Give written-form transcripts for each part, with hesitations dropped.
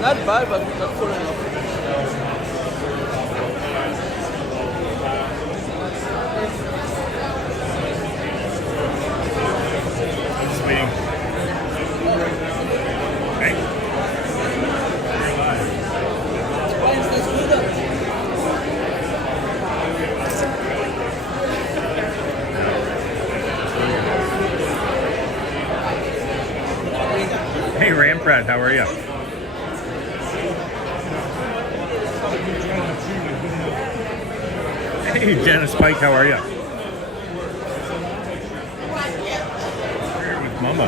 Not bad, but not full enough. Just waiting. Hey. Why is this good? Hey, Ramprat, how are you? Hey, Janice Pike, how are you? Here with Mama.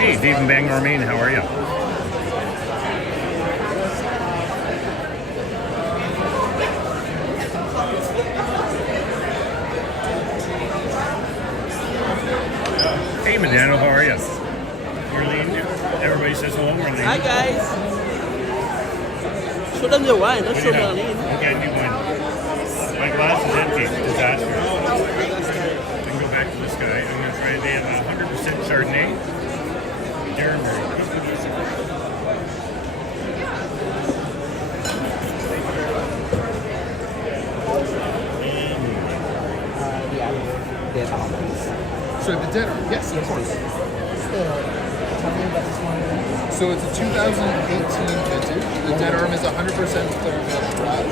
Hey, Dave in Bangor, Maine, how are you? Hey, Medano, how are you? Marlene, everybody says hello, Marlene. Hi guys. Show them the wine, not show What do you Marlene. have? Okay, new one. My glass is empty. Disaster. I can go back to this guy. I'm going to try they have 100% Chardonnay. Derenberg. So the dinner, yes, of course. So it's a 2018 vintage. The dead arm is 100% Claremont Shiraz,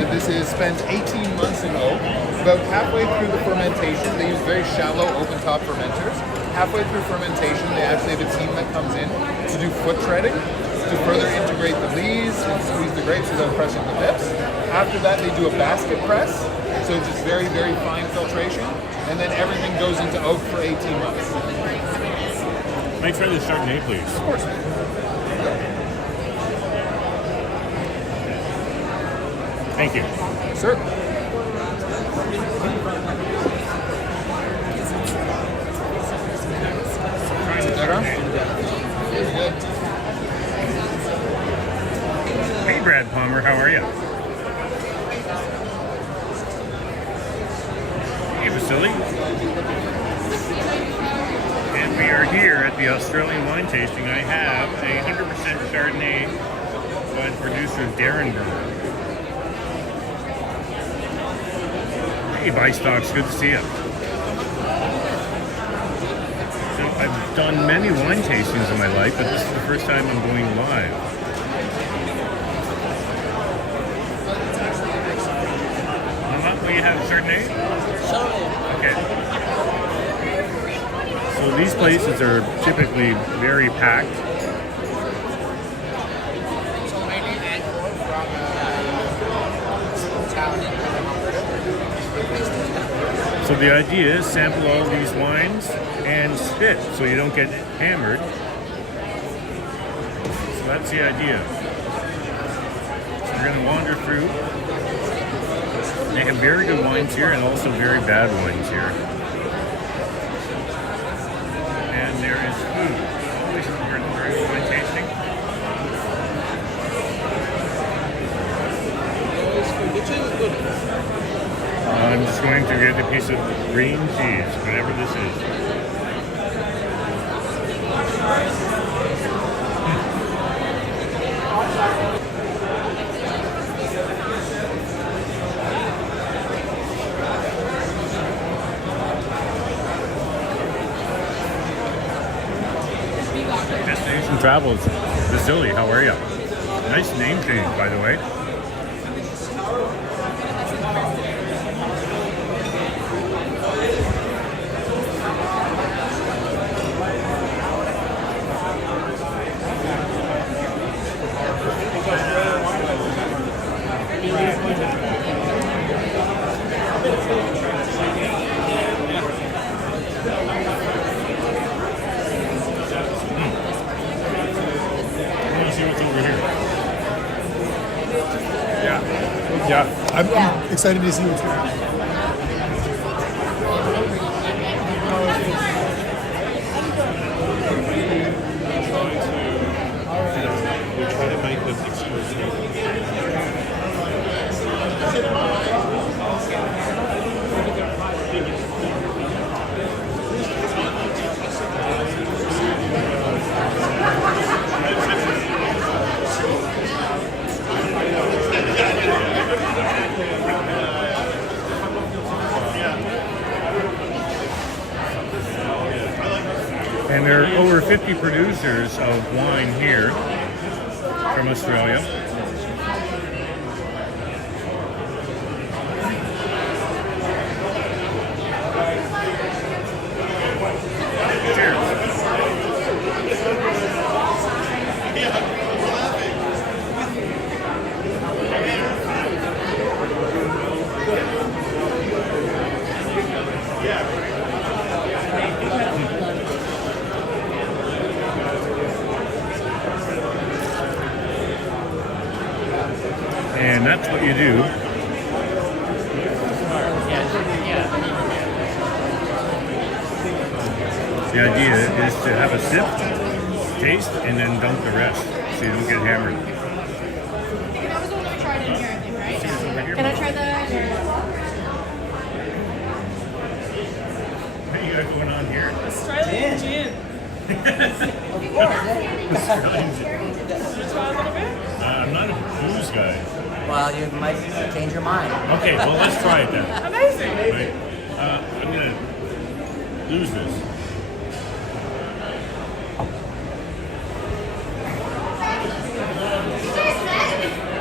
and this is spent 18 months ago. About halfway through the fermentation, they use very shallow open-top fermenters. Halfway through fermentation, they actually have a team that comes in to do foot treading to further integrate the lees and squeeze the grapes without pressing the lips. After that, they do a basket press, so it's just very, very fine filtration, and then everything goes into oak for 18 months. Can I try the Chardonnay, please? Of course. Thank you. Sir. Trying the Dead arm? Chardonnay. Very good. Hey, Brad Palmer, how are you? Hey, Vasily. And we are here at the Australian wine tasting. I have a 100% Chardonnay by the producer Derenberg. Hey, Bystocks, good to see you. So I've done many wine tastings in my life, but this is the first time I'm going live. Mama, will you have Chardonnay? Chardonnay. Okay. So these places are typically very packed. So the idea is sample all these wines and spit so you don't get hammered. So that's the idea. So we're going to wander through. They have very good wines here and also very bad wines here. And there is food. Always important during wine tasting. Which is good. I'm just going to get a piece of green cheese, whatever this is. Destination Travels, Vasily, how are you? Nice name change, by the way. Yeah, I'm excited to see what's going on. We try to make this exclusive. And there are over 50 producers of wine here from Australia. And that's what you do. The idea is to have a sip, taste, and then dump the rest so you don't get hammered. That was the one that we tried in here, I think, right? Can I try that? What do you got going on here? Australian gin. Australian gin. Want to try a little bit? I'm not a booze guy. Well, you might change your mind. Okay, well, let's try it then. Amazing. Right? I'm going to lose this.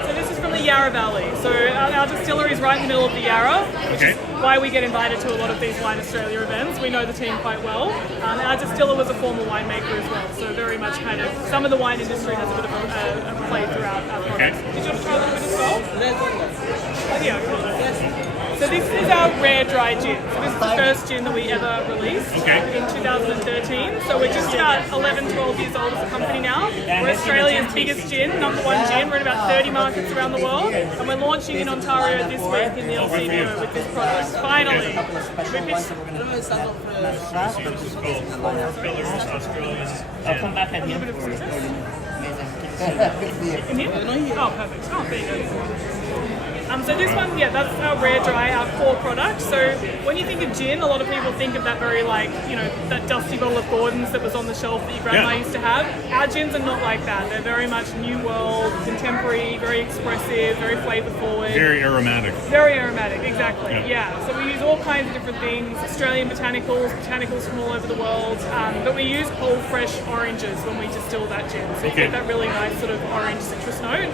So this is from the Yarra Valley. So our distillery is right in the middle of the Yarra, which Okay. is why we get invited to a lot of these Wine Australia events. We know the team quite well. Our distiller was a former winemaker as well, so very much kind of, some of the wine industry has a bit of a play throughout our products. Did you want to try a little bit as well? Oh, yeah, cool. So this is our rare dry gin. So this is the first gin that we ever released in 2013. So we're just about 11, 12 years old as a company now. We're Australia's biggest gin, #1 gin. We're in about 30 markets around the world. And we're launching in Ontario this week in the LCBO with this product. Finally. We pitched- I'll come back at a you. bit of citrus. In here? Oh, perfect. Oh, there you go. So this one, yeah, that's our rare dry, our core product. So when you think of gin, a lot of people think of that very that dusty bottle of Gordon's that was on the shelf that your grandma used to have. Our gins are not like that. They're very much new world, contemporary, very expressive, very flavour forward. Very aromatic. Very aromatic, exactly. Yeah. So we use all kinds of different things, Australian botanicals from all over the world, but we use whole fresh oranges when we distill that gin. So you get that really nice sort of orange citrus note.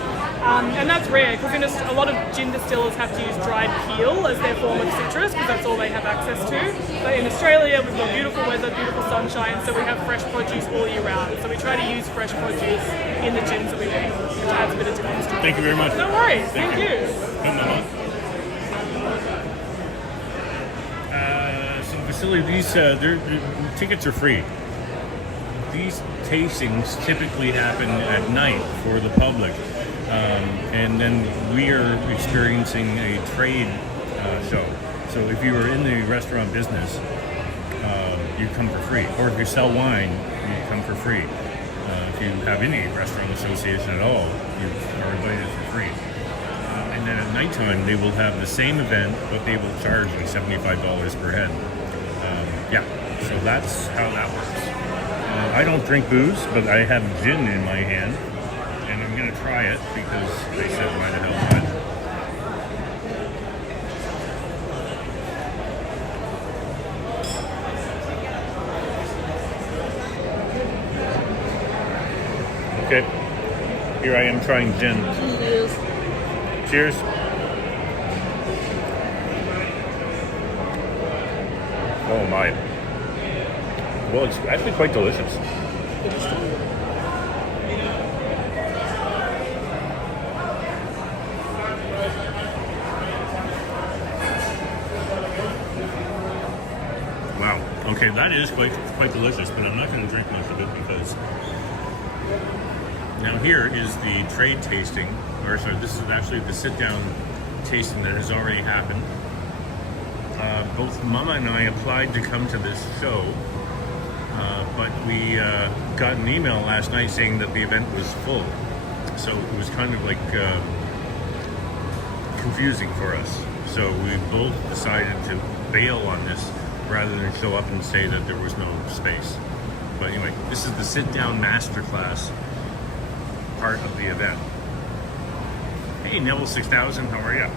And that's rare because a lot of gin distillers have to use dried peel as their form of citrus because that's all they have access to. But in Australia, we've got beautiful weather, beautiful sunshine, so we have fresh produce all year round. So we try to use fresh produce in the gins that we make, which adds a bit of difference to it. Thank you very much. No worries. Thank you. So Vasily, these tickets are free. These tastings typically happen at night for the public, and then we are experiencing a trade show. So if you are in the restaurant business, you come for free, or if you sell wine, you come for free. If you have any restaurant association at all, you are invited for free. And then at nighttime, they will have the same event, but they will charge you $75 per head. So that's how that works. I don't drink booze, but I have gin in my hand, and I'm going to try it because they said why the hell not. Okay, here I am trying gin. Cheers. Oh my. Well, it's actually quite delicious. Wow. Okay, that is quite delicious, but I'm not going to drink much of it because now here is the trade tasting, or sorry, this is actually the sit-down tasting that has already happened. Both Mama and I applied to come to this show, but we got an email last night saying that the event was full. So it was kind of like confusing for us. So we both decided to bail on this rather than show up and say that there was no space. But anyway, this is the sit-down masterclass part of the event. Hey, Neville 6000, how are you?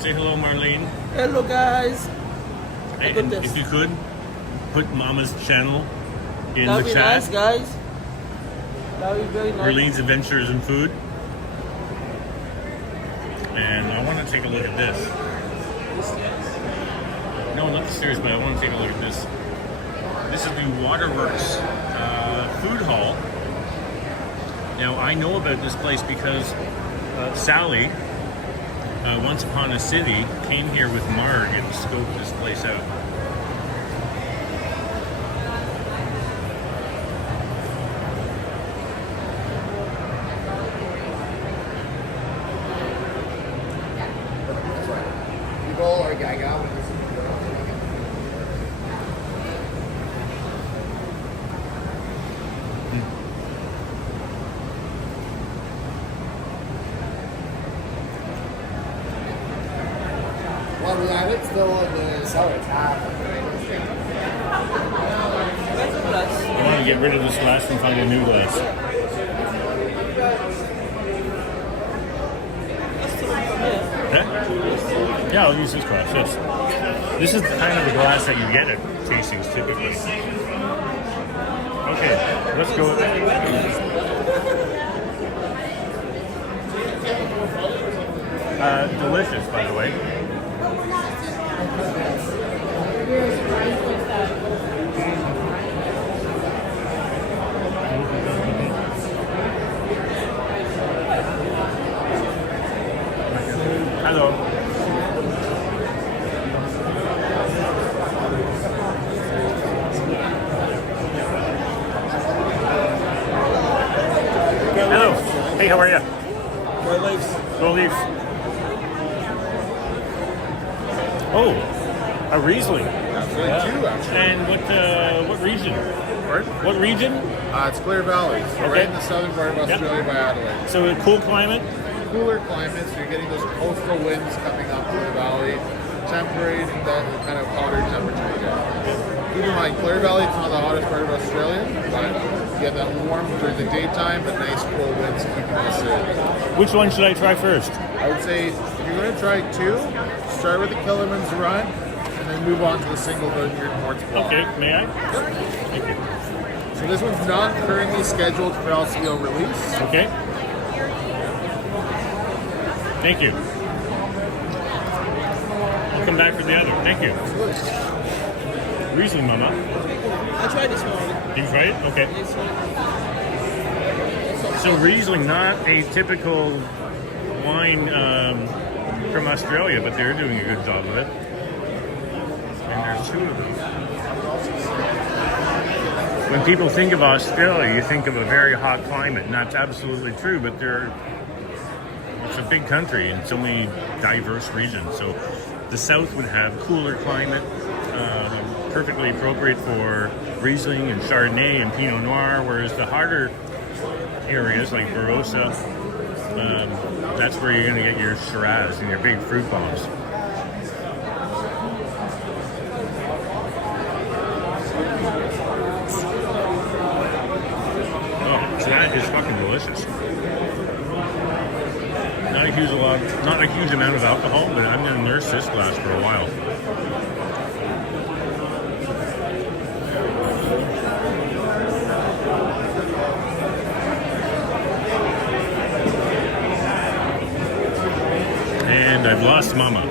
Say hello, Marlene. Hello guys. Hey, got and this. if you could, put Mama's channel in That the would be chat. nice, guys. That would be very nice. Marlene's Adventures in Food. And I want to take a look at this. No, not the stairs, but I want to take a look at this. This is the Waterworks food hall. Now, I know about this place because Sally, Once Upon a City, came here with Marg and scoped this place out. People are gaga. Well, we have it still in the cellar. It's half. I want to get rid of this glass and find a new glass. Yeah? Yeah, I'll use this glass, yes. This is kind of the glass that you get at tastings typically. Okay, let's go. Delicious, by the way. Hello. Hello. Hey, how are you? Go Leafs. Go Leafs. Oh, a Riesling. That's right, too, actually. And what region? Pardon? What region? It's Clear Valley, so Okay. right in the southern part of Australia by Adelaide. So a cool climate. Cooler climate, so you're getting those coastal winds coming up Clear Valley, tempering that kind of hotter temperature you get. Keep in mind, Clear Valley is not the hottest part of Australia, but you get that warm during the daytime, but nice cool winds keeping us in. Which one should I try first? I would say if you're going to try two, start with the Killerman's Run, and then move on to the single vineyard Morts Block. Okay, may I? Thank you. So this one's not currently scheduled for LCO release. Okay. Thank you. I'll come back for the other. Thank you. Riesling, Mama. I tried this one. You tried it? Okay. So Riesling, not a typical wine from Australia, but they're doing a good job of it. And there's two of them. When people think of Australia, you think of a very hot climate, and that's absolutely true, but it's a big country and so many diverse regions. So the south would have cooler climate, perfectly appropriate for Riesling and Chardonnay and Pinot Noir, whereas the harder areas like Barossa, that's where you're going to get your Shiraz and your big fruit bombs. Oh, so that is fucking delicious. Not a huge amount of alcohol, but I'm going to nurse this glass for a while. And I've lost Mama.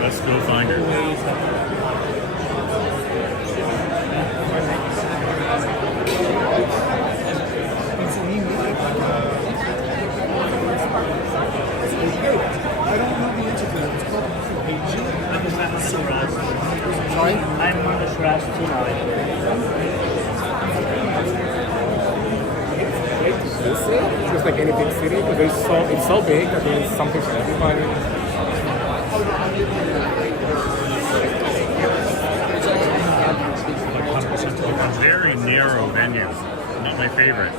Let's go find her. Sorry? I'm on the Shiraz too now. exclusive, just like any big city, but it's so big that there's something for everybody. Very narrow venue. Not my favorite.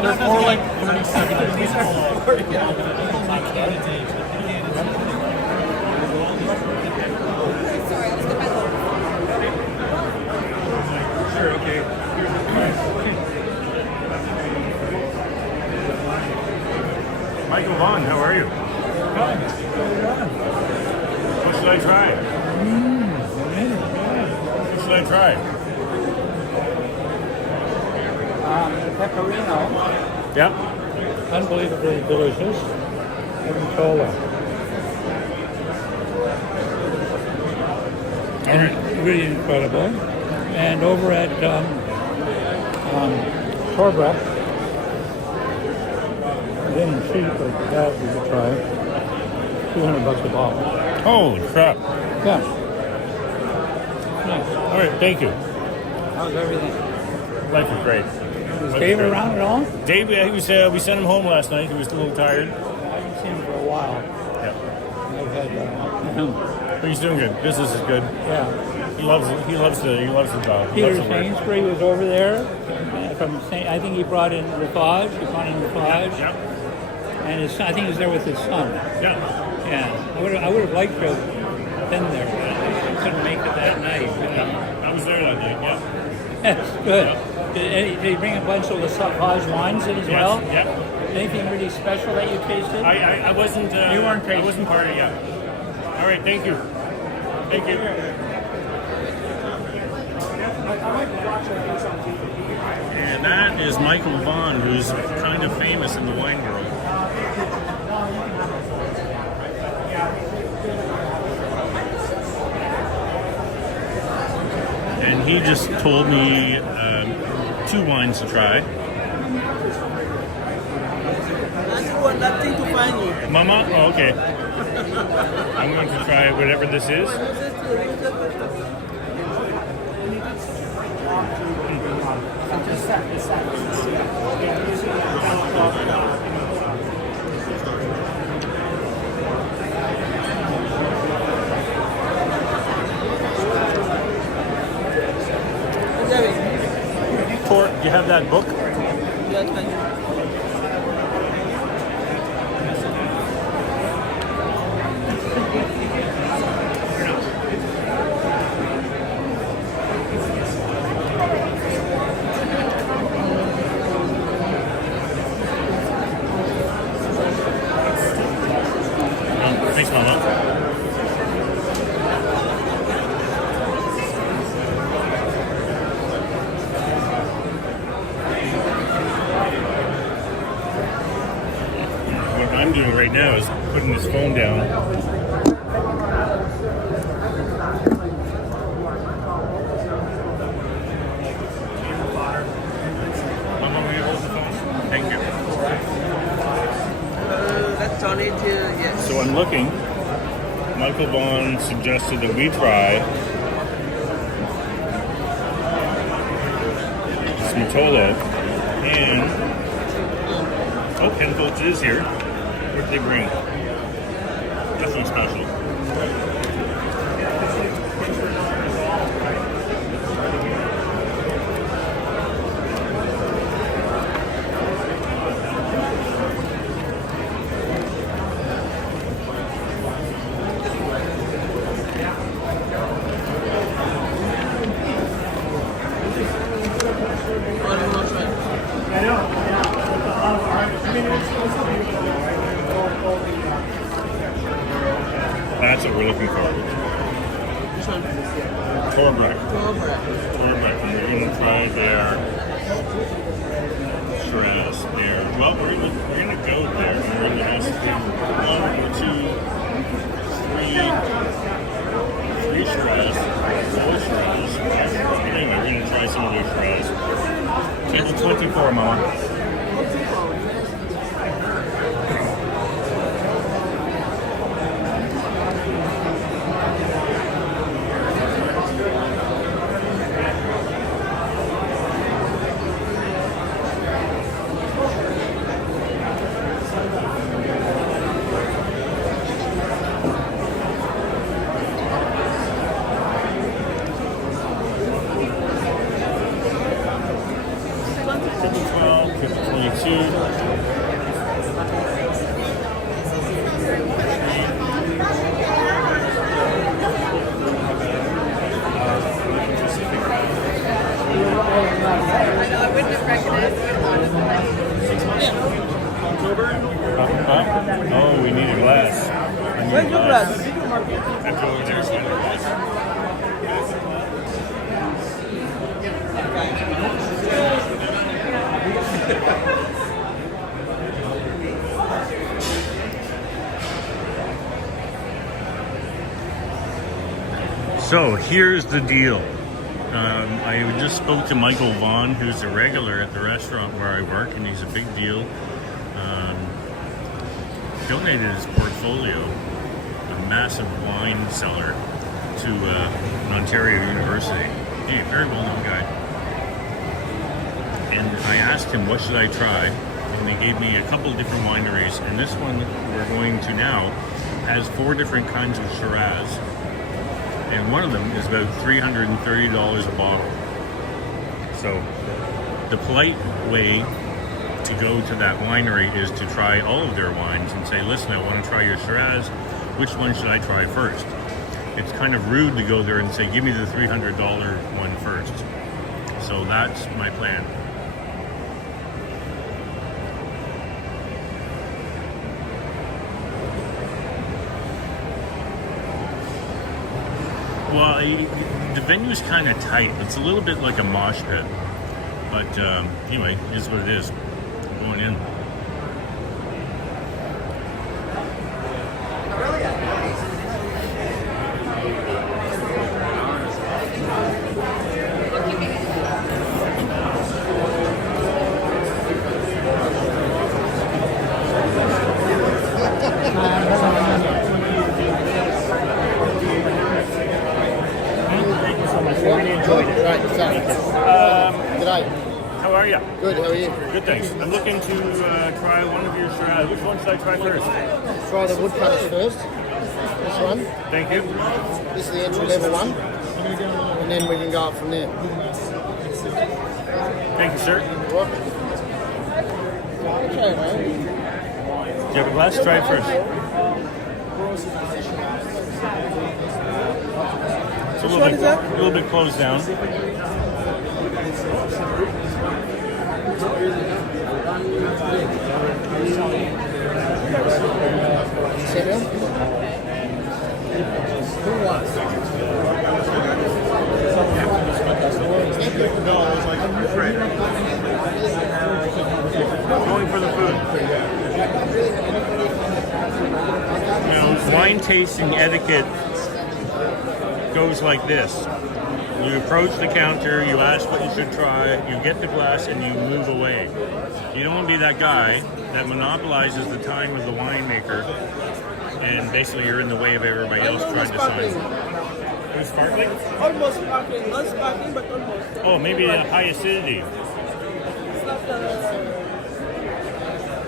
There's more like 37. Sure, okay. Michael Vaughn, how are you? What should I try? What should I try? Pecorino, Yep. unbelievably delicious. Vitola. And really incredible. And over at Torbreck, then cheap, but that you could try. $200 a bottle. Holy crap. Yeah. Nice. All right, thank you. How's everything? Life is great. Is Dave around at all? Dave, he was. We sent him home last night. He was a little tired. I haven't seen him for a while. Yeah. I've had, But he's doing good. Business is good. yeah. He loves it. He loves the dog. He Peter loves the work. Sainsbury was over there from I think he brought in Lepage. He brought in Lepage, Yep. and his son, I think he was there with his son. Yeah. Yeah, I would have liked to have been there. I couldn't make it that night. I was there that night. Yeah. That's good. Did he bring a bunch of Lepage wines in as well? Yes. Yeah. Anything really special that you tasted? I wasn't. You weren't I tasting. wasn't part of it yet. All right. Thank you. Thank you. And that is Michael Vaughn, who's kind of famous in the wine world. And he just told me 2 wines to try. Nothing to find you. Mama? Oh, okay. I'm going to try whatever this is. Tor, do you have that book? Yes, thank you. Thanks, Mama. What I'm doing right now is putting this phone down. Mama, will you hold the phone? Thank you. Let's turn it yes. So I'm looking. Michael Vaughn suggested that we try Smitolo and Penfolds is here. What did they bring? Nothing special. That's what we're looking for. Which one? Torbreck. Cobra. Torbreck. And we're going to try their Shiraz there. Well, we're gonna go there. And we're going to ask them 1 or 2, 3 Shiraz, 4 Shiraz. Anyway, we're going to try some of their Shiraz. Table 24, Mama. Table 12, table 22. I know I wouldn't have recognized it, honestly. Oh, we need a glass. I need Where's a your glass. glass? Bigger market. I have to go over there and get a glass. So here's the deal. I just spoke to Michael Vaughn, who's a regular at the restaurant where I work, and he's a big deal. Donated his portfolio, a massive wine cellar, to an Ontario university. Hey, very well-known guy. And I asked him, what should I try? And they gave me a couple different wineries, and this one we're going to now has 4 different kinds of Shiraz. And one of them is about $330 a bottle. So the polite way to go to that winery is to try all of their wines and say, listen, I want to try your Shiraz. Which one should I try first? It's kind of rude to go there and say, give me the $300 one first. So that's my plan. Well, the venue's kind of tight. It's a little bit like a mosh pit. But anyway, it is what it is. I'm going in. Thank you so much. I really enjoyed it. Right, sorry. G'day. How are you? Good, how are you? Good, thanks. I'm looking to try one of your Shiraz. Which one should I try first? Try the woodcutters first. This one. Thank you. This is the entry level one. And then we can go up from there. Thank you, sir. You're welcome. Okay, mate. Do you have a glass? Try it first. It's a little bit closed down. Sit down. Going for the food. Now, wine tasting etiquette goes like this. You approach the counter, you ask what you should try, you get the glass, and you move away. You don't want to be that guy that monopolizes the time of the winemaker, and basically you're in the way of everybody else trying to sign. It was sparkling? Almost sparkling. Not sparkling, but almost. Oh, maybe a high acidity. It's not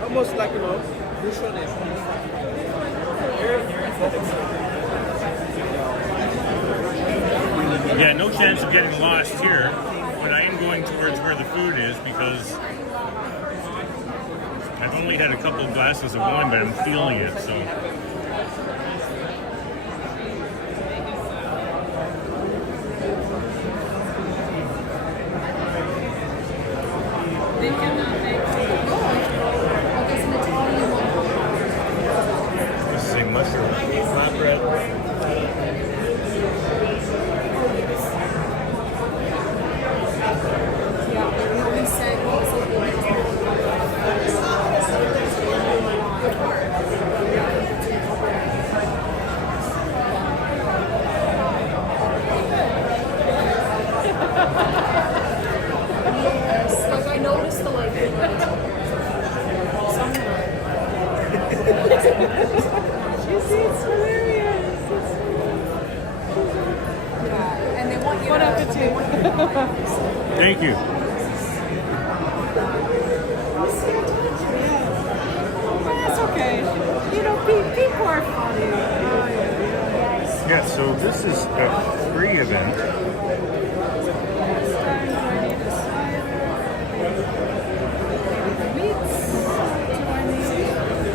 almost like, usually. Yeah, no chance of getting lost here, but I am going towards where the food is because I've only had a couple of glasses of wine, but I'm feeling it, so. This is a mushroom flatbread. Bon appetit. Thank you. That's okay. You know, people are funny. Yeah, so this is a free event.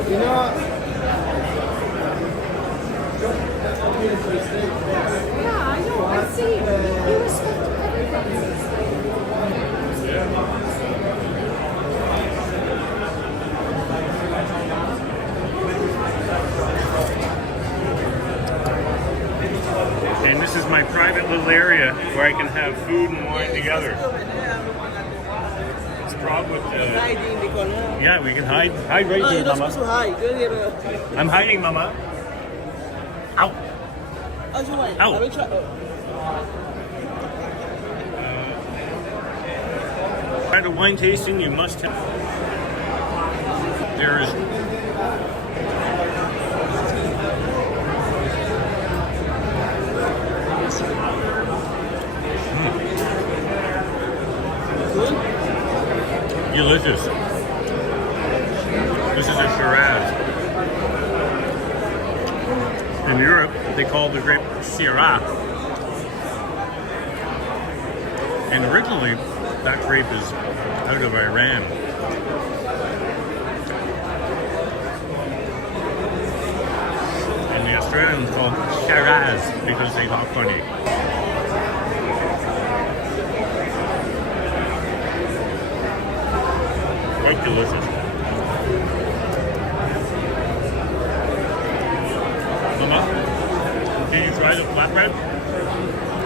You know, Yeah, I know. I see. You respect everybody. And this is my private little area where I can have food and wine together. It's Prague with Hiding in the corner. yeah, we can hide right Oh, here, you're not Mama. supposed to hide. You're here. I'm hiding, Mama. Ow. How's your wine? Ow. I will try. At a wine tasting, you must have. There is. Delicious. This is a Shiraz. In Europe, they call the grape Syrah. And originally, that grape is out of Iran. And the Australians call it Shiraz because they talk funny. Quite delicious. Mama, can you try the flatbread?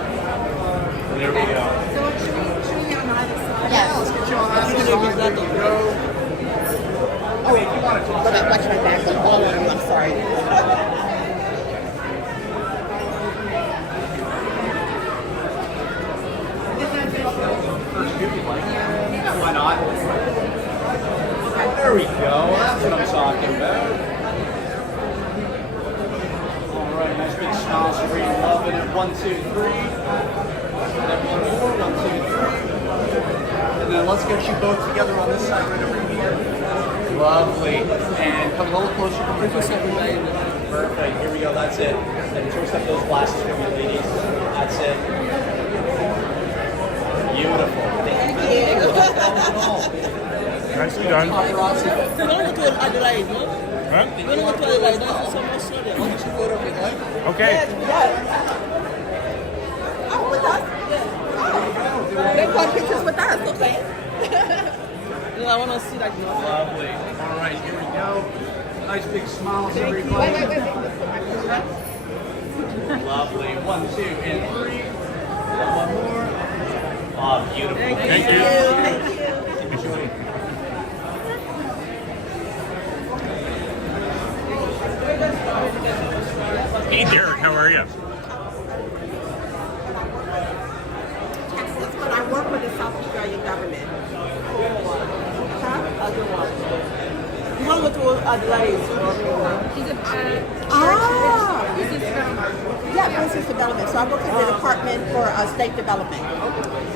There we go. So should we be on either side? yeah, let's get you on that. Oh, watch my back. Oh, I'm sorry. Why not? There we go. That's what I'm talking about. All right, nice big smile. So we're loving it. 1, 2, 3. Then one more. 1, 2, 3. And then let's get you both together on this side right over here. Lovely. And come a little closer. Come right closer. Perfect. Here we go. That's it. And twist up those glasses for me, ladies. That's it. Beautiful. Nicely done. You're going to go to Adelaide, no? Huh? You're going to go to Adelaide. That's some Australia. Why don't you go to Adelaide? Okay. Oh, with us? They want pictures with us, okay? I want to see that. Lovely. All right, here we go. Nice big smiles, everybody. Wait. Lovely. 1, 2, and 3. And one more. Oh, beautiful. Thank you. Thank you. Hey, Derek, how are you? Texas, but I work with the South Australian government. You want to go to Adelaide? Yeah, business development. So I work in the Department for State Development.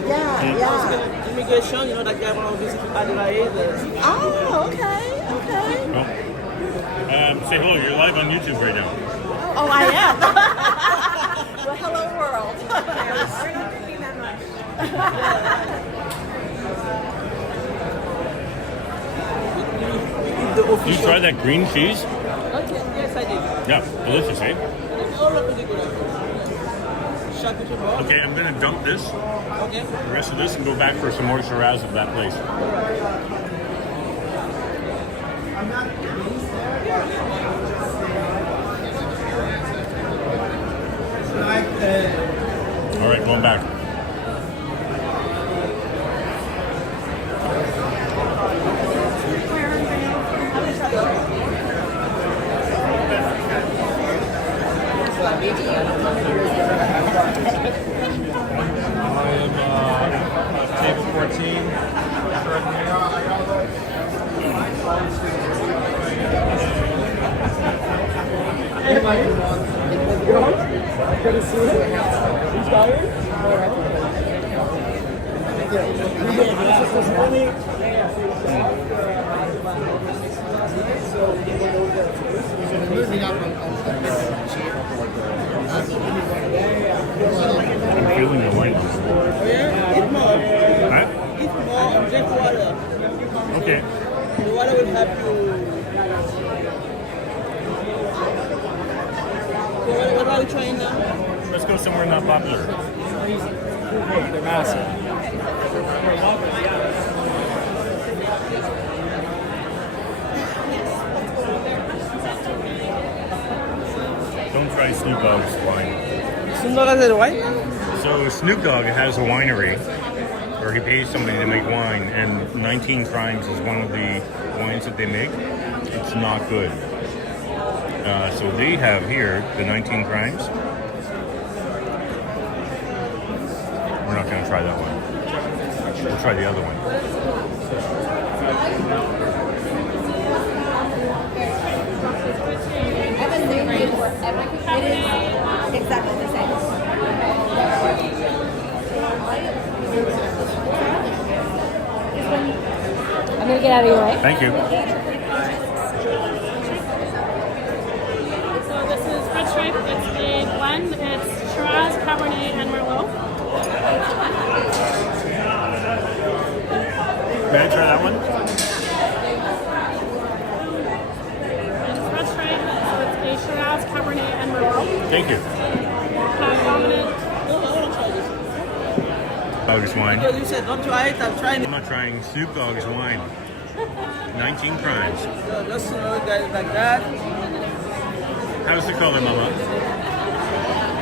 Yeah. Immigration, you know, that guy want to visit Adelaide. Oh, okay. Say hello. You're live on YouTube right now. Oh, I am. Well, hello, world. Did you try that green cheese? Okay, yes, I did. Yeah, delicious, eh? Okay, Okay, I'm gonna dump this, Okay. the rest of this, and go back for some more Shiraz of that place. All right, going back. I am table 14. Moving up on I'm feeling the wine. Eat more. Huh? Eat more and drink water. Okay. The water will help you. So what are you trying now? Let's go somewhere not popular. They're massive. Don't try Snoop Dogg's wine. Snoop Dogg has a wine? So Snoop Dogg has a winery where he pays somebody to make wine, and 19 Crimes is one of the wines that they make. It's not good. So they have here the 19 Crimes. We're not going to try that one. We'll try the other one. Exactly the same. I'm gonna get out of your way. Thank you. So this is Red Stripe. It's a blend. It's Shiraz, Cabernet, and Merlot. May I try that one? It's Red Stripe. So it's a Shiraz, Cabernet, and Merlot. Thank you. Dominant. Dogg's wine. Because you said don't try it, I'm trying it. I'm not trying Snoop Dogg's wine. 19 Crimes. So just guys like that. How's the color, Mama?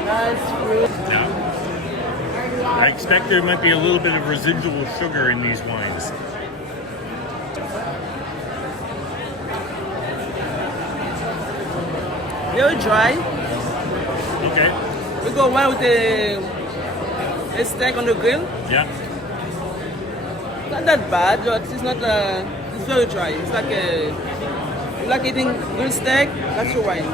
Nice fruit. Yeah. I expect there might be a little bit of residual sugar in these wines. Very dry. Okay. We go one with a steak on the grill. Yeah. Not that bad, but it's not it's very dry. It's like you like eating grilled steak, that's your wine.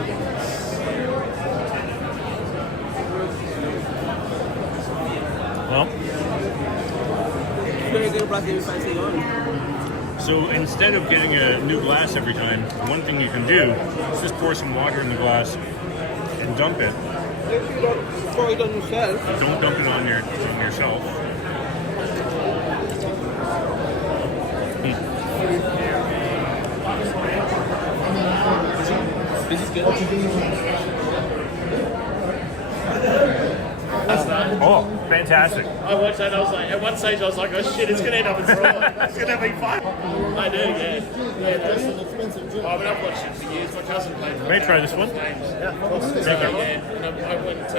Well, Very good black if I say oh. so instead of getting a new glass every time, one thing you can do is just pour some water in the glass and dump it. If you don't pour it on yourself, Don't dump it on yourself. this is good. Oh, fantastic. I watched that. I was like, at one stage, I was like, oh shit, it's gonna end up in Toronto. It's gonna be fun. I do, yeah. That's an expensive drink. I mean, I've watched it for years. My cousin played. May I try this one? Yeah, Thank you. and I went.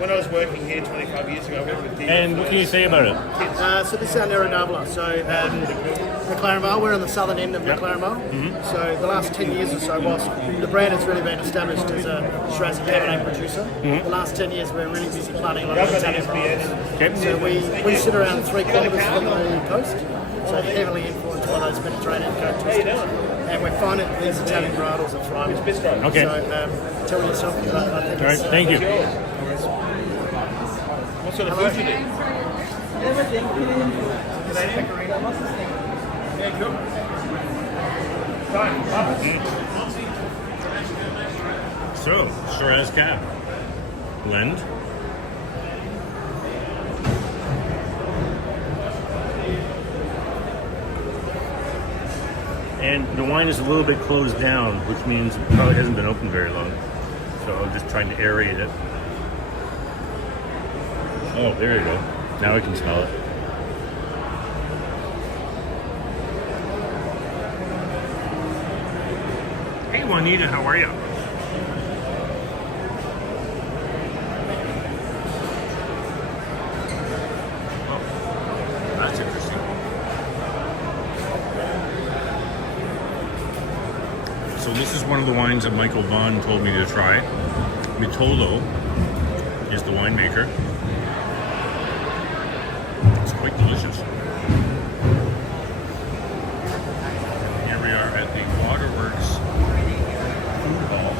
When I was working here 25 years ago, I worked with And what can you say about it? So this is our Narranabla. So McLaren Vale, we're on the southern end of McLaren Vale. So the last 10 years or so, whilst the brand has really been established as a Shiraz and Cabernet producer, the last 10 years we're really busy planting a lot of Italian varieties. Okay. So we sit around 3 kilometres from the coast, so heavily influenced by those Mediterranean characteristics. And we're finding that these Italian varietals are thriving. Okay. So tell yourself that I think All right, it's, thank you. what sort of food you do? Everything. So, Shiraz Cab. Blend. And the wine is a little bit closed down, which means it probably hasn't been open very long. So I'm just trying to aerate it. Oh, there you go. Now I can smell it. Hey Juanita, how are you? Oh, that's interesting. So this is one of the wines that Michael Vaughn told me to try. Mitolo is the winemaker. It's quite delicious. Here we are at the Waterworks Food Hall.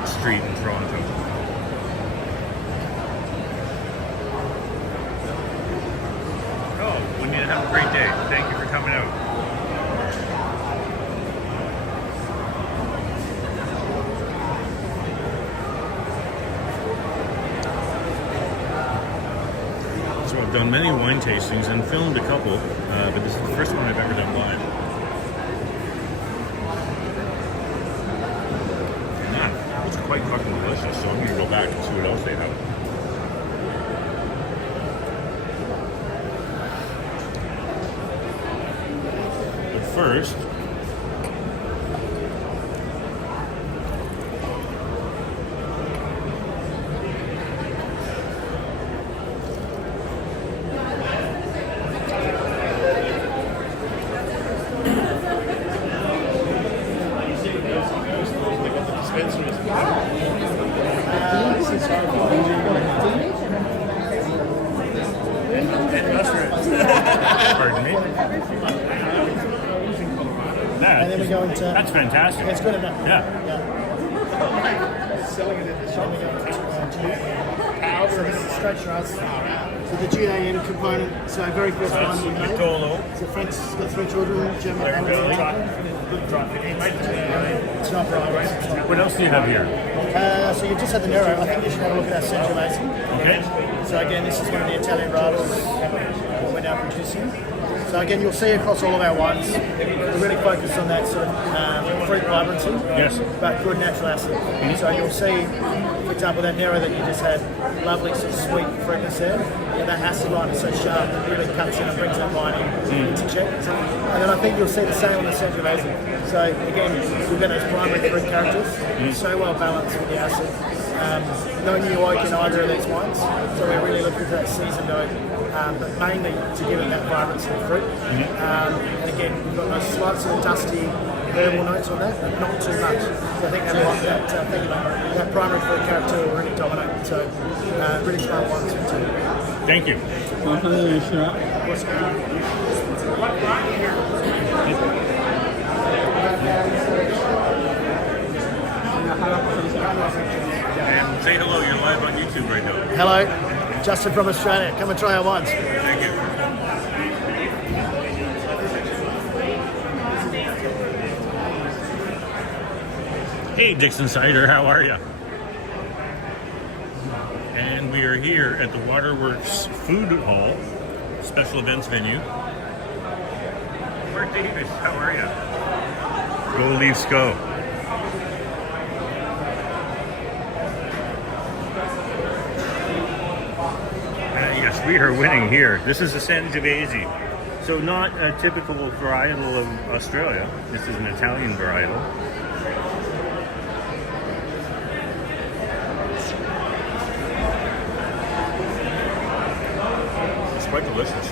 Yonge Street in Toronto. Oh, we need to have a great day. Thank you for coming out. So I've done many wine tastings and filmed a couple, but this is the first one I've ever done live. Man, it's quite fucking delicious, so I'm gonna go back and see what else they have. But first, pardon me. And then we go into. That's fantastic. It's good enough. Yeah. Selling it in the shop. So this is straight Shiraz. So the GAN component. So very first That's one we made. Mitolo. So French, it's got 3 children, German and Italian. It's not right. What else do you have here? So you've just had the Nero. I think you should have a look at our Sangiovese. Okay. So again, this is one of the Italian varietals that we're now producing. So again, you'll see across all of our wines, we're really focused on that sort of fruit vibrancy, Yes. but good natural acid. So you'll see, for example, that Nero that you just had, lovely sort of sweet fruitness there. Yeah, that acid line is so sharp, it really cuts in and brings that wine into check. And then I think you'll see the same on the Sangiovese. So again, we've got those primary fruit characters, so well balanced with the acid. No new oak in either of these wines, so we're really looking for that seasoned oak, but mainly to give it that vibrancy of fruit. And again, we've got those slight sort of dusty herbal notes on that, but not too much. So I think that primary fruit character will really dominate. So really smart wines for two. Thank you. And say hello, you're live on YouTube right now. Hello, Justin from Australia. Come and try our wines. Thank you. Hey, Dixon Cider, how are you? And we are here at the Waterworks Food Hall, special events venue. Mark Davis, how are you? Go Leafs, go. Yes, we are winning here. This is a Sangiovese. So not a typical varietal of Australia. This is an Italian varietal. It's quite delicious.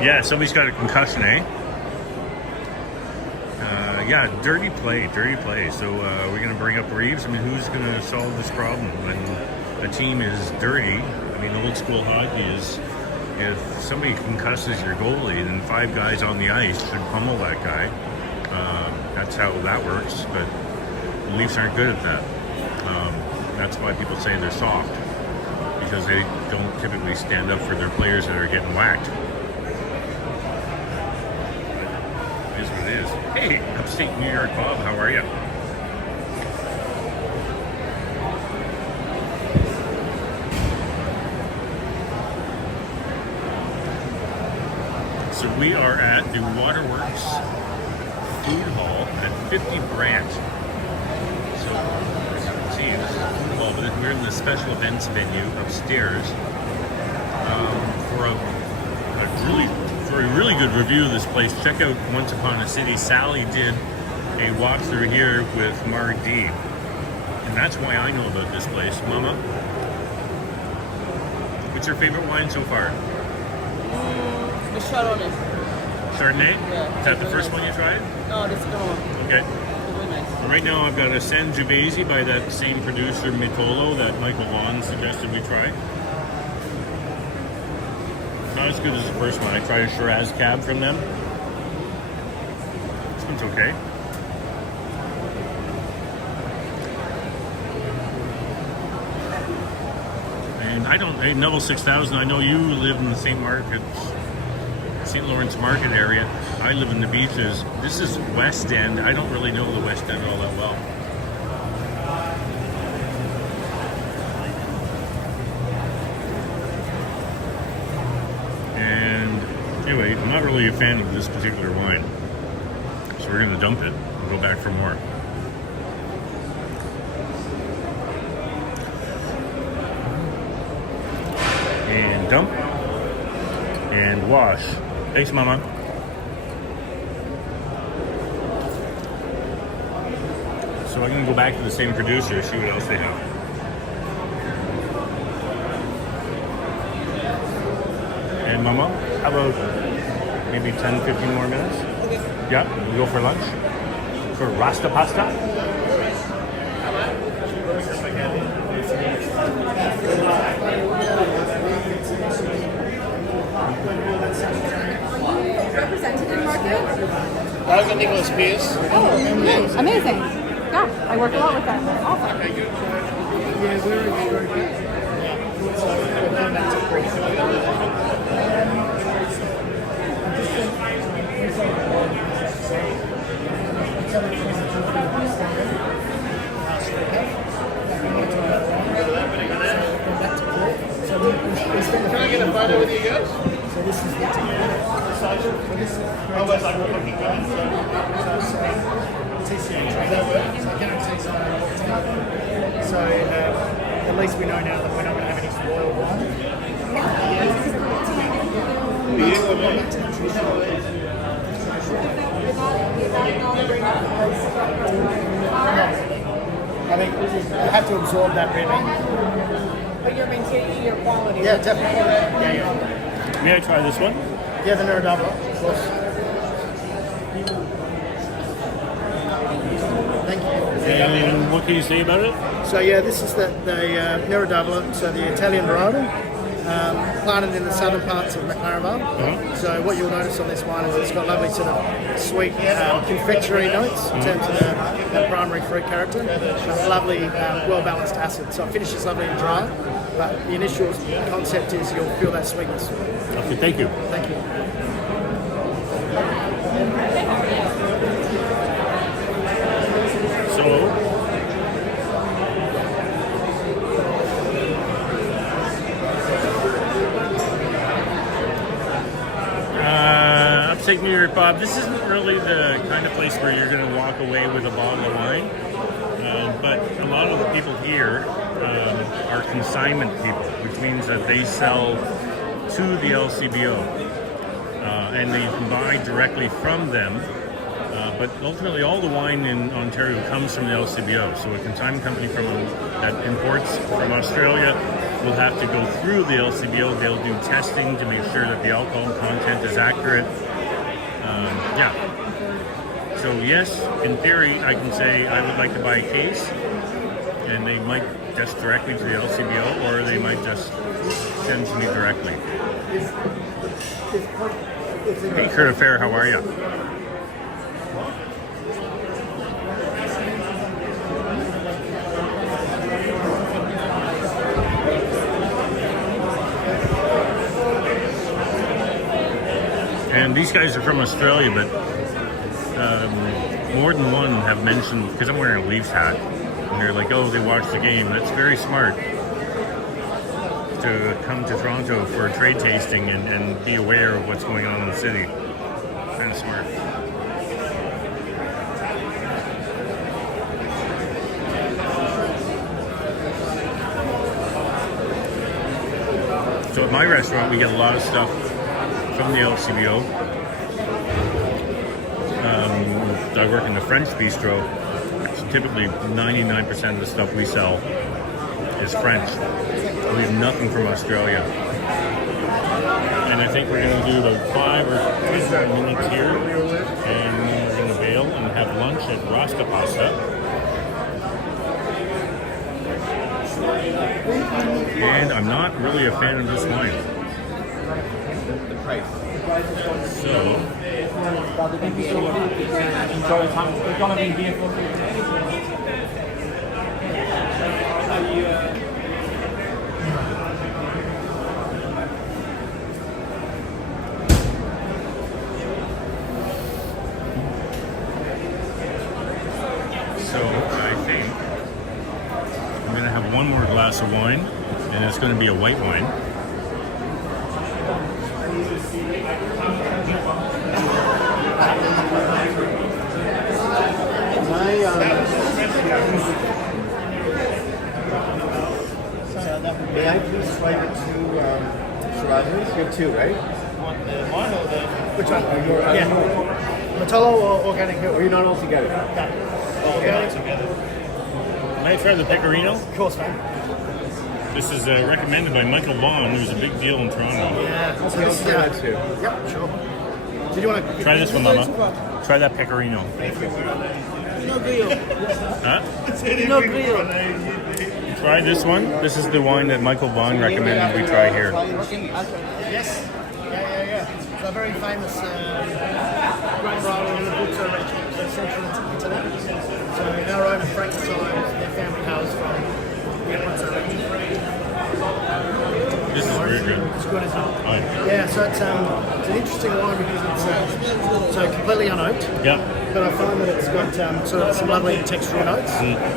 Yeah, somebody's got a concussion, eh? Yeah, dirty play. So we're going to bring up Reeves. I mean, who's going to solve this problem when a team is dirty? I mean, old school hockey is if somebody concusses your goalie, then 5 guys on the ice should pummel that guy. That's how that works, but the Leafs aren't good at that. That's why people say they're soft, because they don't typically stand up for their players that are getting whacked. It is what it is. Hey, upstate New York Bob, how are you? So we are at the Waterworks Food Hall at 50 Brant. So as you can see, this is the food hall, but we're in the special events venue upstairs for a really good review of this place. Check out Once Upon a City. Sally did a walkthrough here with Mar D, and that's why I know about this place. Mama, what's your favorite wine so far? The Chardonnay. Chardonnay? Yeah. Is that the first one you tried? No, this is the one. Okay. Very nice. Right now I've got a Sangiovese by that same producer, Mitolo, that Michael Vaughn suggested we try. Not as good as the first one. I tried a Shiraz Cab from them. It's one's okay. And I don't, hey, Neville 6000, I know you live in the St. Lawrence Market area. I live in the beaches. This is West End. I don't really know the West End all that well. And anyway, I'm not really a fan of this particular wine. So we're going to dump it and go back for more. And dump and wash. Thanks, Mama. So I'm gonna go back to the same producer, see what else they have. And Mama, how about maybe 10, 15 more minutes? Okay. Yeah, we go for lunch? For Rasta pasta? Representative market? Logan Nicholas Pierce. Oh, good. Amazing. Yeah, I work a lot with them. Awesome. Can I get a photo with you guys? So this is the almost like we're looking at. So at least we know now that we're not going to have any spoiled wine. I think you have to absorb that really. But you're maintaining your quality. Yeah, definitely. Yeah. May I try this one? Yeah, the Neradava, of course. Thank you. And what can you say about it? So yeah, this is the Neradava, so the Italian varietal, planted in the southern parts of McLaren Vale. So what you'll notice on this wine is it's got lovely sort of sweet confectionery notes in terms of the primary fruit character. Lovely, well-balanced acid. So it finishes lovely and dry, but the initial concept is you'll feel that sweetness. Okay, thank you. Thank you. So, Upstate New York, Bob, this isn't really the kind of place where you're going to walk away with a bottle of wine, but a lot of the people here are consignment people, which means that they sell to the LCBO, and they can buy directly from them. But ultimately, all the wine in Ontario comes from the LCBO. So a consignment company that imports from Australia will have to go through the LCBO. They'll do testing to make sure that the alcohol content is accurate. Yeah. So yes, in theory, I can say I would like to buy a case, and they might just directly to the LCBO, or they might just send to me directly. Hey, Kurt Fair, how are you? And these guys are from Australia, but more than one have mentioned, because I'm wearing a Leafs hat, and they're like, oh, they watched the game. That's very smart to come to Toronto for a trade tasting and be aware of what's going on in the city. Kind of smart. So at my restaurant, we get a lot of stuff from the LCBO. I work in the French bistro. So typically 99% of the stuff we sell is French. We have nothing from Australia. And I think we're going to do about 5 or 10 minutes here, and then we're going to bail and have lunch at Rasta Pasta. And I'm not really a fan of this wine. The price. So, Enjoy your time. We're gonna be here for I think I'm gonna have one more glass of wine, and it's gonna be a white wine. May I please try the two Shirazes? You have two, right? Which one? Yeah. Matolo or Organic Hill? Or you're not all together? May I try the Pecorino? Of course, man. This is recommended by Michael Vaughn, who's a big deal in Toronto. Yeah. So I'll this is, try that too. Yep, sure. Did you want to Try this one, Mama. Try that Pecorino. No grill. Huh? No grill. Try this one. This is the wine that Michael Vaughn recommended we try here. Okay, I'll try that. Yes. Yeah. It's a very famous variety in the Butcher region, so central Italy. So our own Frankenstein, their family house from the Butcher region. This is very good. It's good as well. Oh. Yeah, so it's an interesting wine because it's so completely unoaked. Yeah. But I find that it's got sort of some lovely textural notes.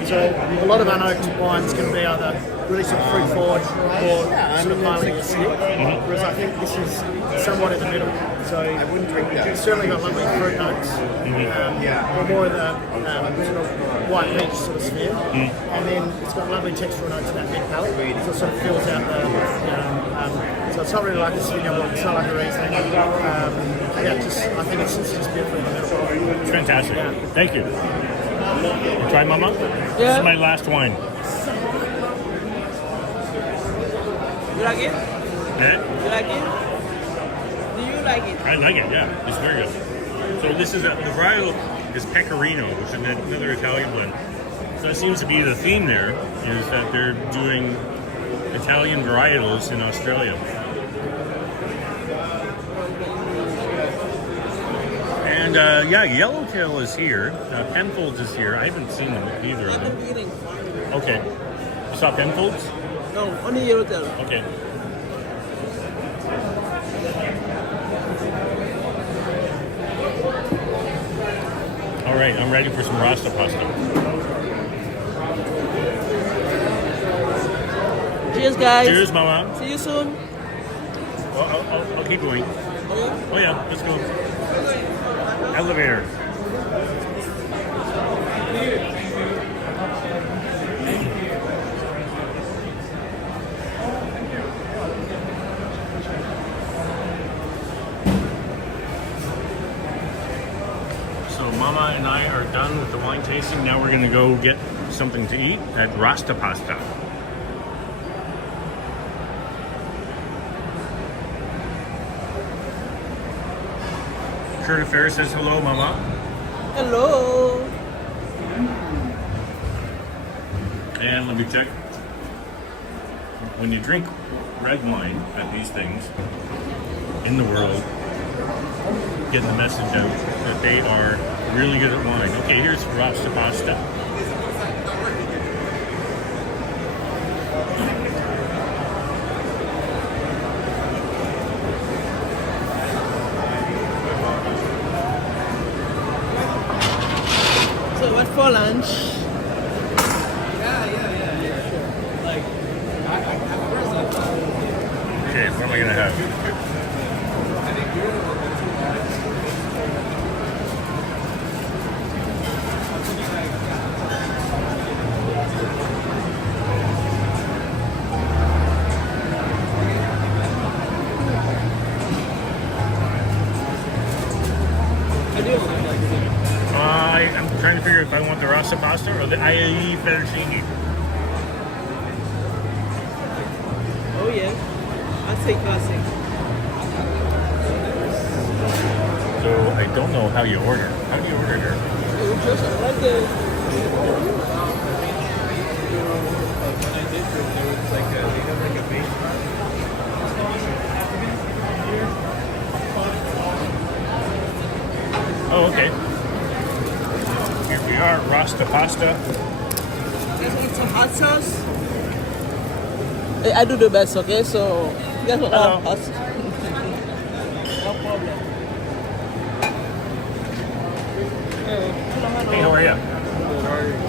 So a lot of unoaked wines can be either really sort of fruit forward or sort of highly acidic. Whereas I think this is somewhat in the middle. So I wouldn't drink that. It's certainly got lovely fruit notes, or more of the sort of white peach sort of sphere. And then it's got lovely textural notes in that mid palate. So it sort of fills out the, so it's not really like a Sauvignon Blanc, it's not like a Riesling. I think it's just beautiful in the middle. It's fantastic. Thank you. You try, Mama? Yeah. This is my last wine. You like it? Yeah? You like it? Do you like it? I like it, yeah. It's very good. So this is, the varietal is Pecorino, which is another Italian blend. So it seems to be the theme there, is that they're doing Italian varietals in Australia. And Yellowtail is here. Penfolds is here. I haven't seen them, either of them. Eating. Okay. You saw Penfolds? No, only Yellowtail. Okay. All right, I'm ready for some Rasta pasta. Cheers, guys. Cheers, Mama. See you soon. Well, I'll keep going. Oh yeah, let's go. Elevator. So Mama and I are done with the wine tasting. Now we're gonna go get something to eat at Rasta Pasta. Curtis Fair says hello, Mama. Hello. And let me check. When you drink red wine at these things in the world, getting the message out that they are really good at wine. Okay, here's Rasta Pasta. So what for lunch? Okay, what am I gonna have? I'm trying to figure if I want the Rasta Pasta or the Aioli Fettuccine. Oh yeah, I'll take classic. So I don't know how you order. How do you order here? Just like the Rasta pasta. Guys want some hot sauce? I do the best, okay? So, you guys want Hello. hot sauce? No problem. Hey, how are you?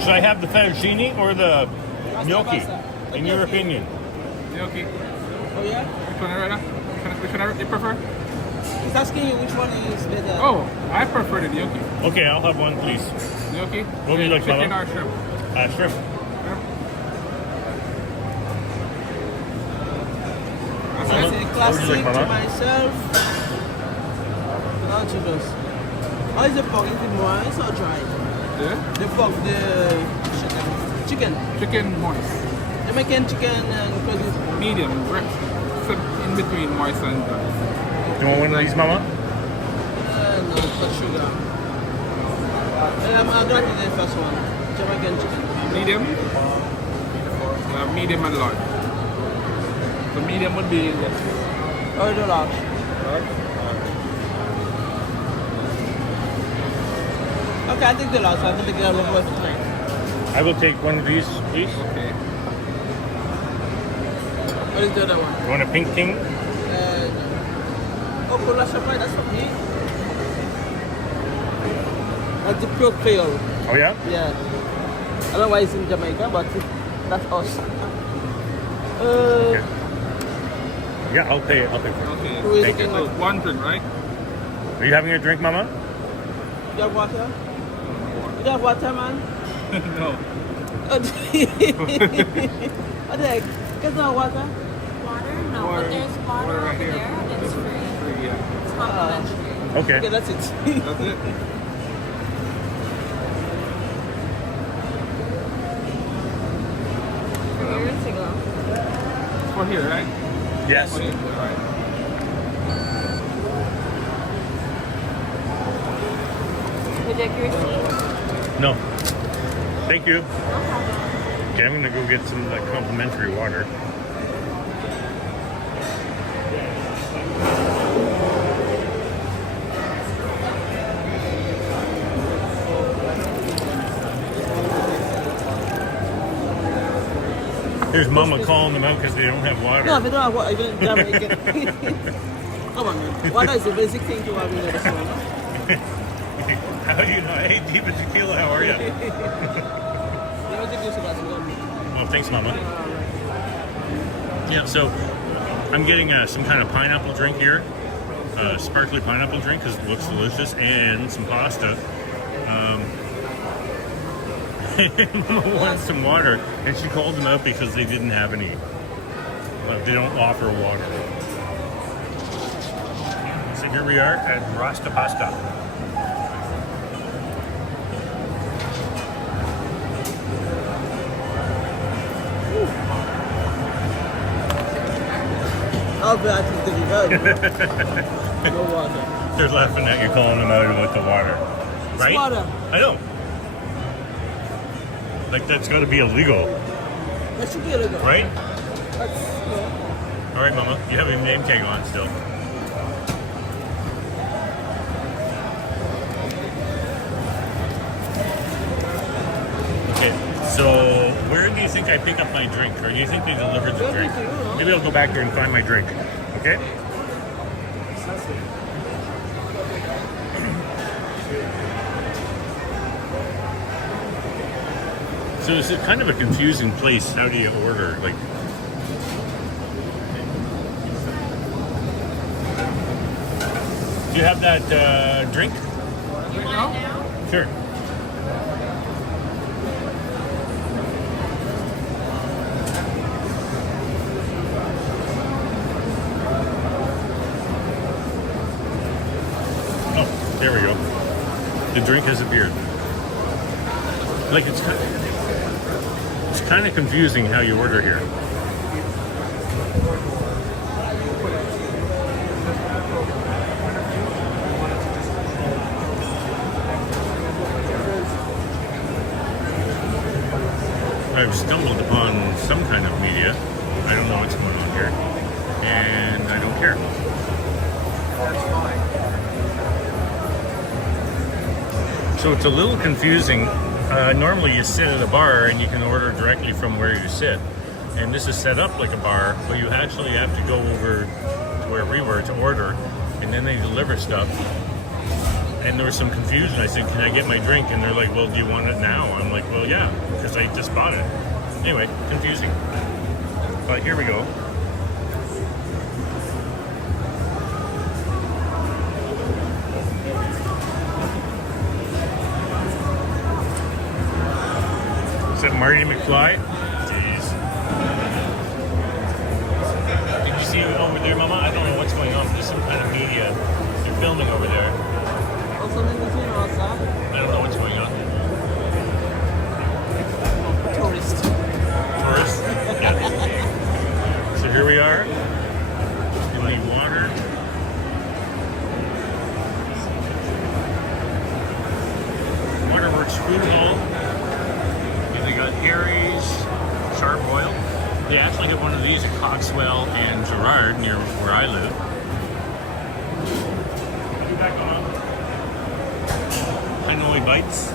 Should I have the fettuccine or the gnocchi? In your opinion? Gnocchi. Oh, yeah? Which one do you prefer? He's asking you which one is better. Oh, I prefer the gnocchi. Okay, I'll have one, please. Gnocchi? What would you like, chicken Mama? or shrimp? Shrimp. It's a classic like, to Mama? myself. Not too close. How is the pork? Is it moist or dry? The pork, the chicken. Chicken moist. Jamaican chicken and produce. Medium. In between moist and dry. Do you want one of these, Mama? No, for sugar. I'm gonna do the first one. Jamaican chicken. Medium. Medium and large. The medium would be this. Oh, the large. Okay, I think the large. I think the other one was nice. I will take one of these, please. Okay. What is the other one? You want a pink king? Oh, Cola Champagne, that's for me. That's the pure Creole. Oh, yeah? Yeah. I don't know why it's in Jamaica, but that's us. Okay. Yeah, I'll pay. I'll pay for it. Okay. Who is Thank it? you. One drink, right? Are you having a drink, Mama? You have water? You have water, man? No. What the heck? Get some water? Water? No, but there's water right over here. there and it's free. Yeah. It's complimentary. Okay. Okay, that's it. That's it. Years ago. For here, right? Yes. For here, right. Would you like your receipt? No. Thank you. No problem. Okay, I'm gonna go get some like complimentary water. Here's Mama calling them out because they don't have water. No, we don't have water. Even Jamaican. Come on, man. Water is a basic thing to have in the restaurant. How do you know? Hey, Diva Tequila, how are you? Let me take this glass. Well, thanks, Mama. Yeah, so I'm getting some kind of pineapple drink here, sparkly pineapple drink because it looks delicious, and some pasta. Mama wants some water, and she called them out because they didn't have any. They don't offer water. So here we are at Rasta Pasta. How bad is the river? No water. They're laughing at you calling them out about the water. Right? It's water. I know. Like, that's got to be illegal, That should be illegal. right? That's, All right, Mama. You have your name tag on still. Okay, so where do you think I pick up my drink? Or do you think they delivered the drink? Maybe I'll go back there and find my drink. Okay? So it's kind of a confusing place. How do you order? Like, do you have that drink? You want it now? Sure. Oh, there we go. The drink has appeared. Like it's kind of confusing how you order here. I've stumbled upon some kind of media. I don't know what's going on here. And I don't care. So it's a little confusing Normally you sit at a bar and you can order directly from where you sit. And this is set up like a bar, but you actually have to go over to where we were to order, and then they deliver stuff. And there was some confusion. I said, can I get my drink? And they're like, well, do you want it now? I'm like, well, yeah, because I just bought it. Anyway, confusing. But here we go. Is that Marty McFly? Jeez. Did you see over there, Mama? I don't know what's going on, but there's some kind of media. They're filming over there. I don't know what's going on. Tourist. Tourist? Yeah. So here we are. We need water. Waterworks Food Hall. And they got Harry's Charbroil. They actually have one of these at Coxwell and Gerrard near where I live. I'll be back on. Hanoi Bites.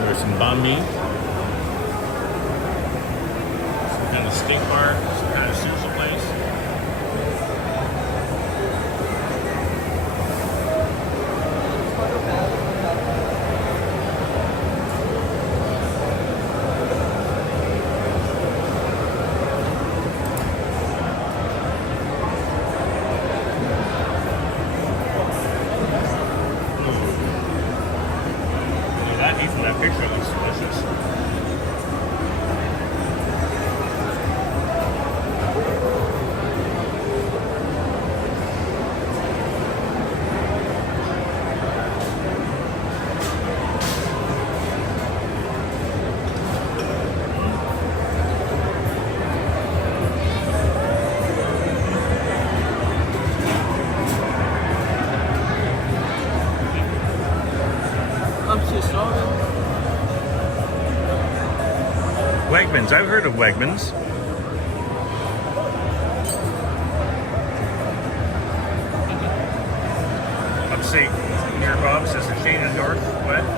There's some banh mi. Some kind of steak bar. Some kind of sushi place. That picture looks delicious. Wegmans, I've heard of Wegmans. Upstate near Bob says the chain of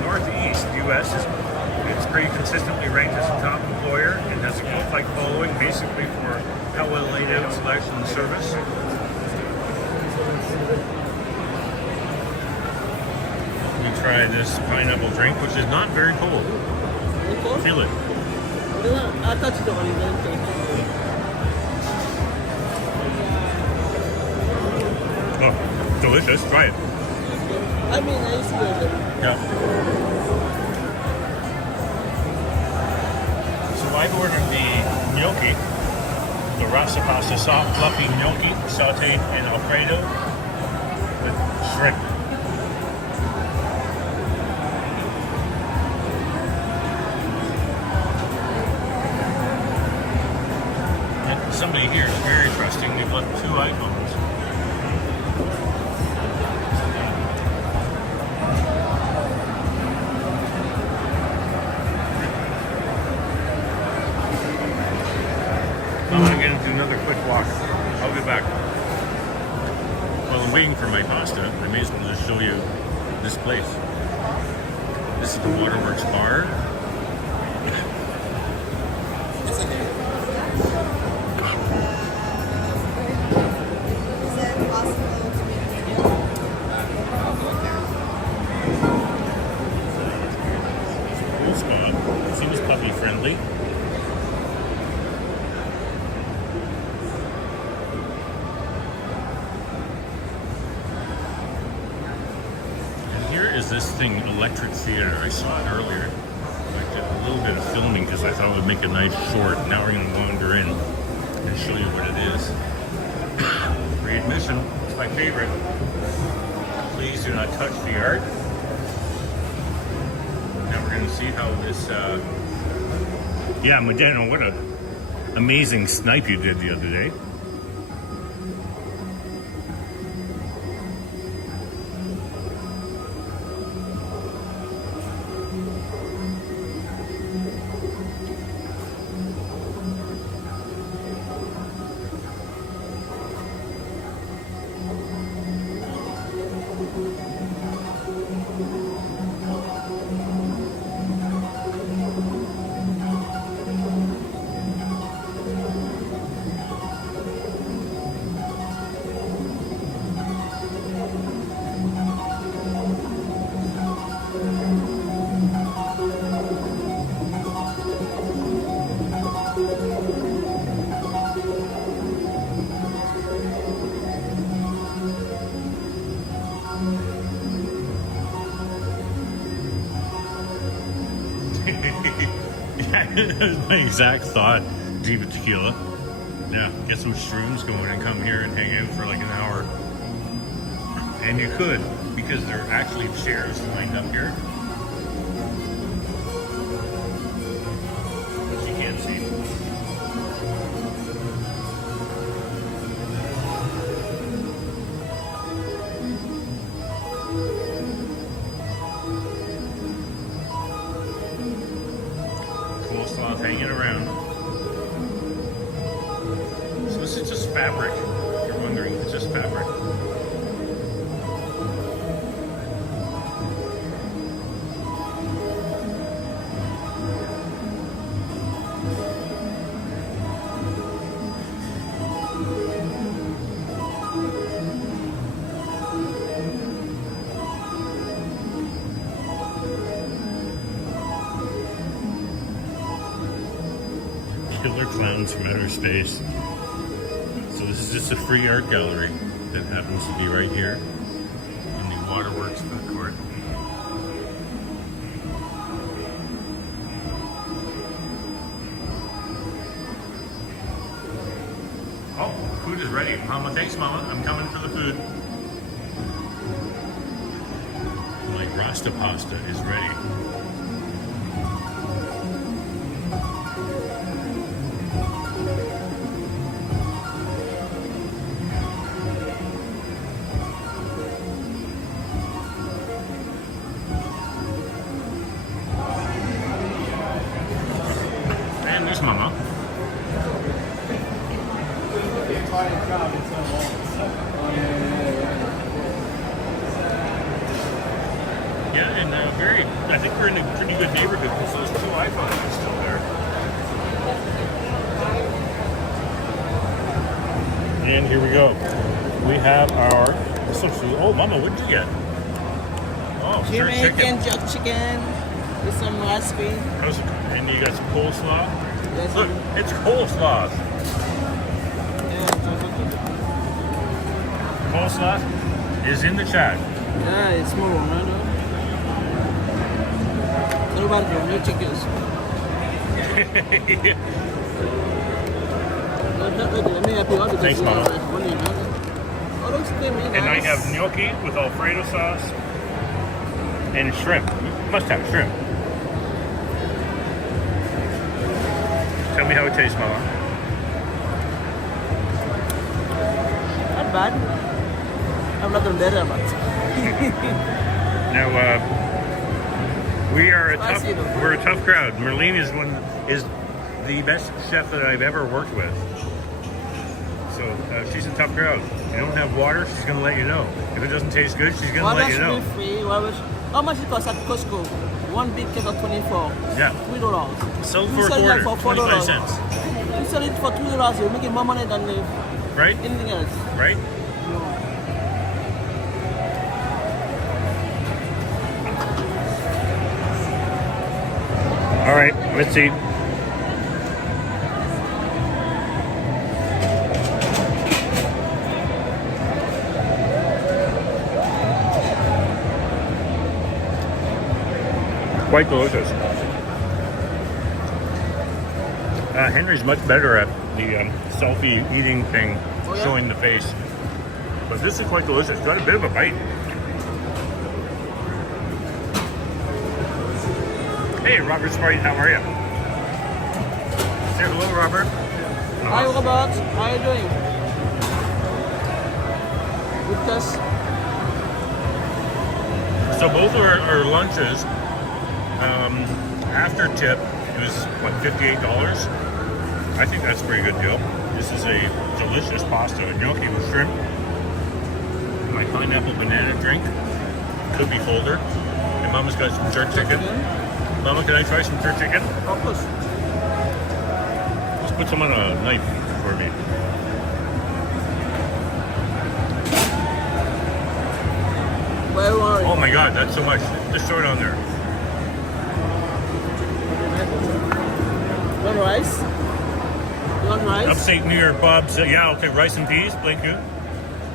Northeast U.S. It's pretty consistently ranked as a top employer and has a cult-like following, basically for how well laid out selection and service. We try this pineapple drink, which is not very cold. Feel it. I touched it already. Oh, delicious. Try it. I mean, I used to go there. Yeah. So I've ordered the gnocchi, the rasa pasta, soft, fluffy gnocchi, sauteed in Alfredo with shrimp. Somebody here is very trusting. They've left 2 iPhones. I'm going to do another quick walk. I'll be back. While I'm waiting for my pasta, I may as well just show you this place. This is the Waterworks Bar. Seems puppy friendly. And here is this thing, Electric Theater. I saw it earlier. I did a little bit of filming because I thought it would make a nice short. Now we're going to wander in and show you what it is. Free admission. It's my favorite. Please do not touch the art. We're going to see how this, yeah, Modeno, what a amazing snipe you did the other day. My exact thought. Diva Tequila. Yeah, get some shrooms going and come here and hang out for like an hour. And you could, because there are actually chairs lined up here. Which you can't see. Coleslaw hanging around. So this is just fabric. If you're wondering, it's just fabric. Killer clowns from outer space. So this is just a free art gallery that happens to be right here in the Waterworks food court. Oh, food is ready. Mama, thanks, Mama. I'm coming for the food. My Rasta pasta is ready. And there's Mama. Yeah, and I think we're in a pretty good neighborhood because those two iPhones are still there. And here we go. We have our, this looks really, oh, Mama, what did you get? Oh, stir Jamaican jerk chicken with some recipe. And you got some coleslaw? Yes, Look, it's coleslaw. Coleslaw is in the chat. Yeah, it's more Romano. What about your new chickens? Thanks, Mama. Oh, looks good, man. And I have gnocchi with Alfredo sauce and shrimp. You must have shrimp. Tell me how it tastes, Mama. Not bad. I'm not gonna better about Now, we're a tough crowd. Merlene is the best chef that I've ever worked with. So she's a tough crowd. You don't have water, she's gonna let you know. If it doesn't taste good, she's gonna let you know. Free. How much it costs at Costco? One big cake of 24. Yeah. $3. Sell You for a sell it quarter, like for $4. 25 cents. You sell it for $2, you're making more money than right? anything else. Right? All right, let's see. Quite delicious. Henry's much better at the selfie eating thing, showing the face. But this is quite delicious. Got a bit of a bite. Hey, Robert Sprite, how are you? Say hello, Robert. Hi, Robert. How are you doing? With us. So both our lunches, after tip, it was, what, $58? I think that's a pretty good deal. This is a delicious pasta, gnocchi with shrimp. My pineapple banana drink could be colder. And Mama's got some jerk chicken. Mama, can I try some jerk chicken? Of course. Let's put some on a knife for me. Where are you? Oh my God, that's so much. Just throw it on there. You want rice? You want rice? Upstate New York Bob says, yeah, okay, rice and peas, thank you.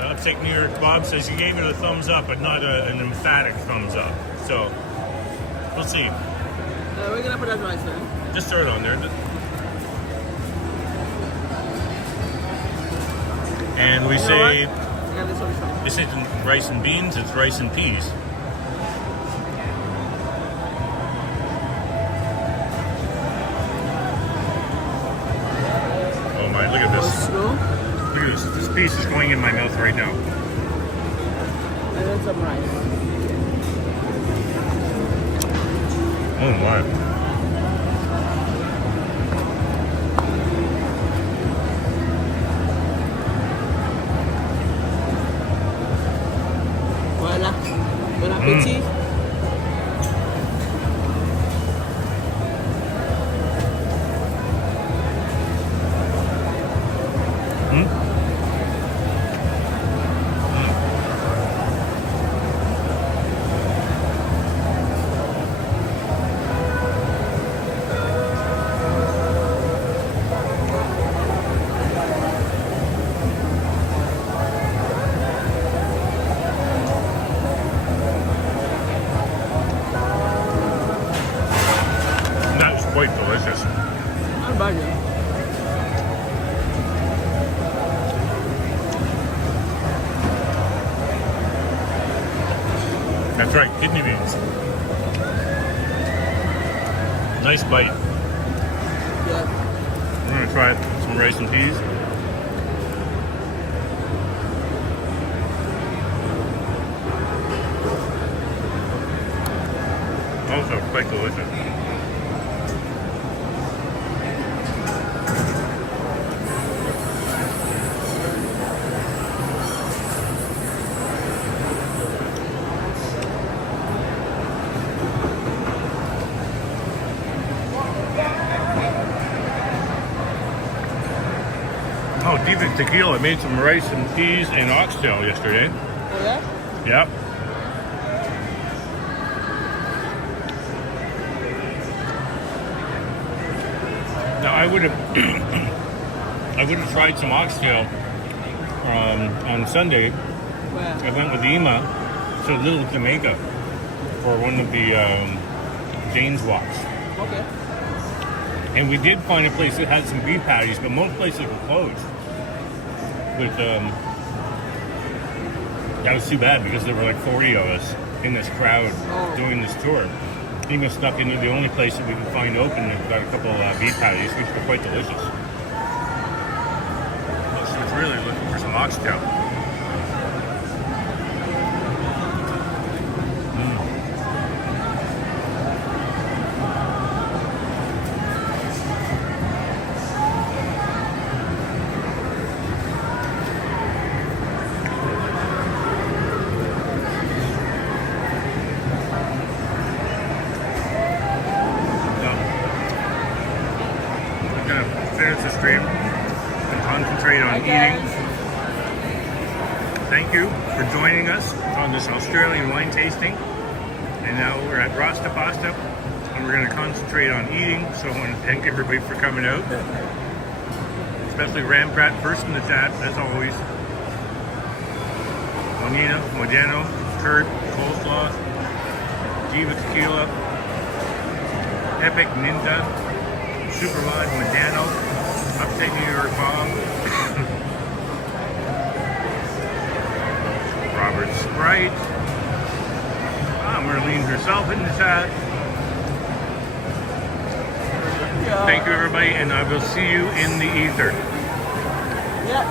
Upstate New York Bob says he gave it a thumbs up, but not an emphatic thumbs up. So, we'll see. We're gonna put that rice then. Just throw it on there. And we say this isn't rice and beans, it's rice and peas. Oh my, look at this. Look at this. This piece is going in my mouth right now. And then some rice. Oh my. Voilà. Bon appétit. That's quite delicious. Not bad, yeah. That's right, kidney beans. Nice bite. Yeah. We're gonna try some rice and peas. Also quite delicious. Oh, Diva Tequila. I made some rice and peas and oxtail yesterday. Oh, yeah? Yep. Now I would have I would have tried some oxtail on Sunday. Where? I went with Ema to Little Jamaica for one of the Jane's walks. Okay. And we did find a place that had some beef patties, but most places were closed. But that was too bad because there were like 40 of us in this crowd doing this tour. Ema snuck into the only place that we could find open and got a couple beef patties, which were quite delicious. So it's really looking for some oxtail. Finish the stream and concentrate on eating. Thank you for joining us on this Australian wine tasting. And now we're at Rasta Pasta and we're going to concentrate on eating. So I want to thank everybody for coming out. Especially Ramprat first in the chat, as always. Monina, Modano, Kurt, Coleslaw, Diva Tequila, Epic Ninja, Supermod, Modano, Upstate New York Bomb, Robert Sprite, Merlene herself in the chat. Thank you everybody, and I will see you in the ether. Yeah.